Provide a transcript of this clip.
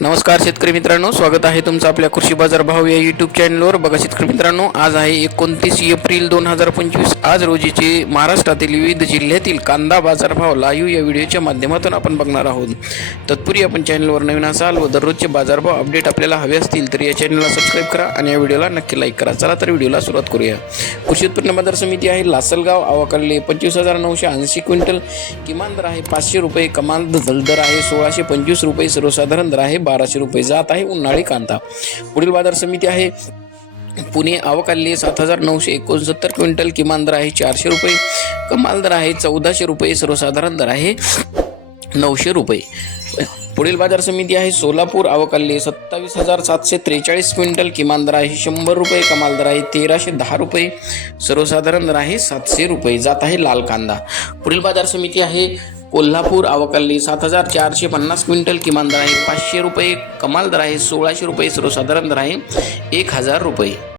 नमस्कार शेतकरी मित्रांनो स्वागत आहे तुमचं आपल्या कृषी बाजार भाव या यूट्यूब चॅनलवर बघा शेतकरी मित्रांनो आज आहे एकोणतीस एप्रिल दोन हजार पंचवीस. आज रोजीचे महाराष्ट्रातील विविध जिल्ह्यातील कांदा बाजार भाव लाईव्ह या व्हिडिओच्या माध्यमातून आपण बघणार आहोत. तत्पूर्वी आपण चॅनलवर नवीन असाल व दररोजचे बाजारभाव अपडेट आपल्याला हवे असतील तर या चॅनलला सबस्क्राईब करा आणि या व्हिडिओला नक्की लाईक करा. चला तर व्हिडिओला सुरुवात करूया. कृषी उत्पन्न बाजार समिती आहे लासलगाव. आवाकडले पंचवीस हजार नऊशे ऐंशी क्विंटल. किमान दर आहे पाचशे रुपये कमाल दर आहे सोळाशे पंचवीस रुपये सर्वसाधारण दर आहे बाराशे रुपये जात आहे उन्हाळी कांदा. पुढील बाजार समिती आहे. पुणे आवकाल्ली सात हजार नऊशे एकोणसत्तर क्विंटल किमान दर आहे चारशे रुपये. कमाल दर आहे चौदाशे रुपये सर्वसाधारण दर आहे नऊशे रुपये. पुढील बाजार समिती आहे सोलापूर आवकाल्ली सत्तावीस हजार सातशे त्रेचाळीस क्विंटल किमान दर आहे शंभर रुपये कमाल दर आहे तेराशे दहा रुपये सर्वसाधारण दर आहे सातशे रुपये जात आहे लाल कांदा. पुढील बाजार समिती आहे कोल्हापूर अवकल्ली सात हजार चारशे पन्नास क्विंटल किमान दर आहे. पाचशे रुपये कमाल दर आहे. सोळाशे रुपये सर्वसाधारण दर आहे. एक हजार रुपये.